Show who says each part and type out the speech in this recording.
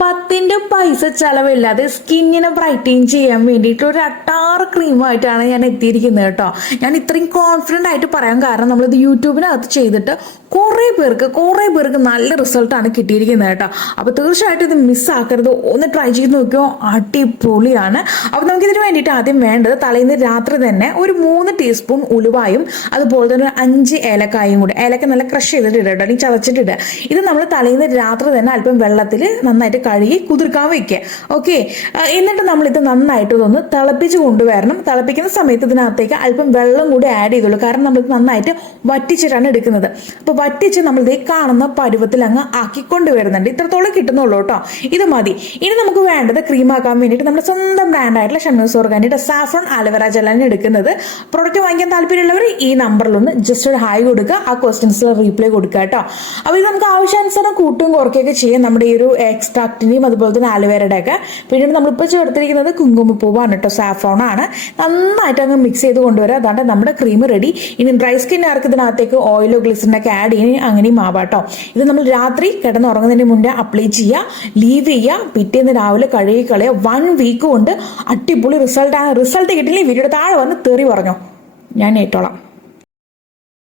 Speaker 1: പത്തിന്റെ പൈസ ചെലവില്ലാതെ സ്കിന്നിനെ ബ്രൈറ്റൻ ചെയ്യാൻ വേണ്ടിയിട്ട് ഒരു അട്ടാറ് ക്രീമായിട്ടാണ് ഞാൻ എത്തിയിരിക്കുന്നത് കേട്ടോ. ഞാൻ ഇത്രയും കോൺഫിഡന്റ് ആയിട്ട് പറയാൻ കാരണം നമ്മളിത് യൂട്യൂബിനകത്ത് ചെയ്തിട്ട് കുറേ പേർക്ക് കുറേ പേർക്ക് നല്ല റിസൾട്ടാണ് കിട്ടിയിരിക്കുന്നത് കേട്ടോ. അപ്പോൾ തീർച്ചയായിട്ടും ഇത് മിസ്സാക്കരുത് ഒന്ന് ട്രൈ ചെയ്ത് നോക്കിയോ? അടിപൊളിയാണ്. അപ്പോൾ നമുക്കിതിന് വേണ്ടിയിട്ട് ആദ്യം വേണ്ടത് തലേന്ന് രാത്രി തന്നെ ഒരു മൂന്ന് ടീസ്പൂൺ ഉലുവായും അതുപോലെ തന്നെ ഒരു അഞ്ച് ഏലക്കായും കൂടി. ഏലക്ക നല്ല ക്രഷ് ചെയ്തിട്ട് കേട്ടോ അല്ലെങ്കിൽ ചതച്ചിട്ടിടുക ഇത് നമ്മൾ തലേന്ന് രാത്രി തന്നെ അല്പം വെള്ളത്തിൽ നന്നായിട്ട് കഴുകി കുതിർക്കാൻ വെക്കുക. ഓക്കെ എന്നിട്ട് നമ്മൾ ഇത് നന്നായിട്ട് ഇതൊന്ന് തിളപ്പിച്ച് കൊണ്ടുവരണം. തിളപ്പിക്കുന്ന സമയത്ത് ഇതിനകത്തേക്ക് അല്പം വെള്ളം കൂടി ആഡ് ചെയ്തോളൂ. കാരണം നമ്മളിത് നന്നായിട്ട് വറ്റിച്ചിട്ടാണ് എടുക്കുന്നത്. അപ്പോൾ വറ്റിച്ച് നമ്മൾ ഇതേ കാണുന്ന പരുവത്തിൽ അങ്ങ് ആക്കിക്കൊണ്ട് വരുന്നുണ്ട് ഇത്രത്തോളം കിട്ടുന്നുള്ളൂ കേട്ടോ. ഇത് മതി. ഇനി നമുക്ക് വേണ്ടത് ക്രീമാക്കാൻ വേണ്ടിയിട്ട് നമ്മുടെ സ്വന്തം ബ്രാൻഡായിട്ടുള്ള ഷണ്ണൂസ് ഓർഗാനിയുടെ സാഫ്രോൺ ആലവറ ജലാണ് എടുക്കുന്നത്. പ്രൊഡക്റ്റ് വാങ്ങിക്കാൻ താല്പര്യമുള്ളവർ ഈ നമ്പറിലൊന്ന് ജസ്റ്റ് ഒരു ഹായ് കൊടുക്കുക. ആ ക്വസ്റ്റ്യൻസിൽ റീപ്ലൈ കൊടുക്കുക കേട്ടോ. അപ്പോൾ ഇത് നമുക്ക് ആവശ്യാനുസരണം കൂട്ടും കുറയ്ക്കുകയൊക്കെ ചെയ്യാം. നമ്മുടെ ഈ ഒരു എക്സ്ട്രാക്റ്റിന്റെയും അതുപോലെ തന്നെ ആലുവേരയുടെ ഒക്കെ പിന്നീട് നമ്മളിപ്പോൾ ചേർത്തിരിക്കുന്നത് കുങ്കുമപ്പൂവാണ് കേട്ടോ സാഫോൺ ആണ് നന്നായിട്ട് അങ്ങ് മിക്സ് ചെയ്ത് കൊണ്ടുവരിക അതാണ്ട് നമ്മുടെ ക്രീം റെഡി ഇനി ഡ്രൈ സ്കിന്നുകാർക്ക് ഇതിനകത്തേക്ക് ഓയിലോ ഗ്ലിസറിനൊക്കെ ആഡ് ചെയ്യണി അങ്ങനെയും ആവാം കേട്ടോ. ഇത് നമ്മൾ രാത്രി കിടന്നുറങ്ങുന്നതിന് മുന്നേ അപ്ലൈ ചെയ്യുക ലീവ് ചെയ്യുക പിറ്റേന്ന് രാവിലെ കഴുകി കളയുക. വൺ വീക്ക് കൊണ്ട് അടിപൊളി റിസൾട്ടാണ് റിസൾട്ട് കിട്ടില്ലെങ്കിൽ വീഡിയോയുടെ താഴെ വന്ന് തെറി പറഞ്ഞോ. ഞാൻ ഏറ്റോളാം.